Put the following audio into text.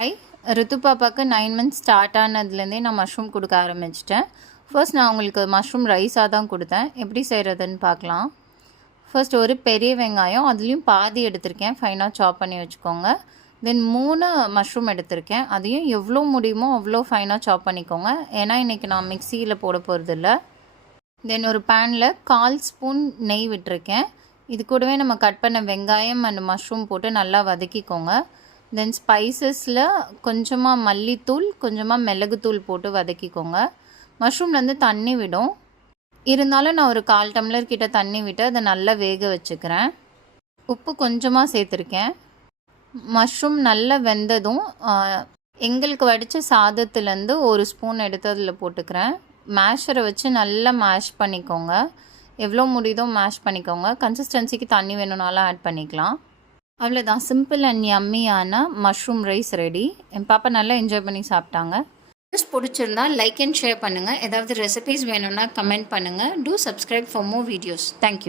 Hi, ரித்து பாப்பாவுக்கு 9 months start ஆனதுலேருந்தே நான் mushroom கொடுக்க ஆரம்பிச்சிட்டேன். ஃபர்ஸ்ட் நான் உங்களுக்கு மஷ்ரூம் ரைஸாக தான் கொடுத்தேன். எப்படி செய்கிறதுன்னு பார்க்கலாம். ஃபர்ஸ்ட் ஒரு பெரிய வெங்காயம், அதுலேயும் பாதி எடுத்திருக்கேன், ஃபைனாக சாப் பண்ணி வச்சுக்கோங்க. தென் 3 மஷ்ரூம் எடுத்திருக்கேன், அதையும் எவ்வளோ முடியுமோ அவ்வளோ ஃபைனாக சாப் பண்ணிக்கோங்க. ஏன்னா இன்றைக்கி நான் மிக்சியில் போட போகிறதில்ல. தென் ஒரு பேனில் 1/4 ஸ்பூன் நெய் விட்டுருக்கேன். இது கூடவே நம்ம கட் பண்ண வெங்காயம் அண்ட் மஷ்ரூம் போட்டு நல்லா வதக்கிக்கோங்க. தென் ஸ்பைசஸில் கொஞ்சமாக மல்லித்தூள், கொஞ்சமாக மிளகுத்தூள் போட்டு வதக்கிக்கோங்க. மஷ்ரூம்லேருந்து தண்ணி விடும், இருந்தாலும் நான் ஒரு 1/4 டம்ளர் கிட்ட தண்ணி விட்டு அதை நல்லா வேக வச்சுக்கிறேன். உப்பு கொஞ்சமாக சேர்த்துருக்கேன். மஷ்ரூம் நல்லா வெந்ததும் எங்களுக்கு வடித்த சாதத்துலேருந்து ஒரு ஸ்பூன் எடுத்து அதில் போட்டுக்கிறேன். மேஷரை வச்சு நல்லா மேஷ் பண்ணிக்கோங்க. எவ்வளோ முடியுதோ மேஷ் பண்ணிக்கோங்க. கன்சிஸ்டன்சிக்கு தண்ணி வேணும்னாலும் ஆட் பண்ணிக்கலாம். அவ்வளோதான், சிம்பிள் அண்ட் யம்மியான மஷ்ரூம் ரைஸ் ரெடி. என் பாப்பா நல்லா என்ஜாய் பண்ணி சாப்பிட்டாங்க. நியூஸ் பிடிச்சிருந்தா லைக் அண்ட் ஷேர் பண்ணுங்கள். ஏதாவது ரெசிபீஸ் வேணும்னா கமெண்ட் பண்ணுங்கள். Two subscribe for more videos. Thank you.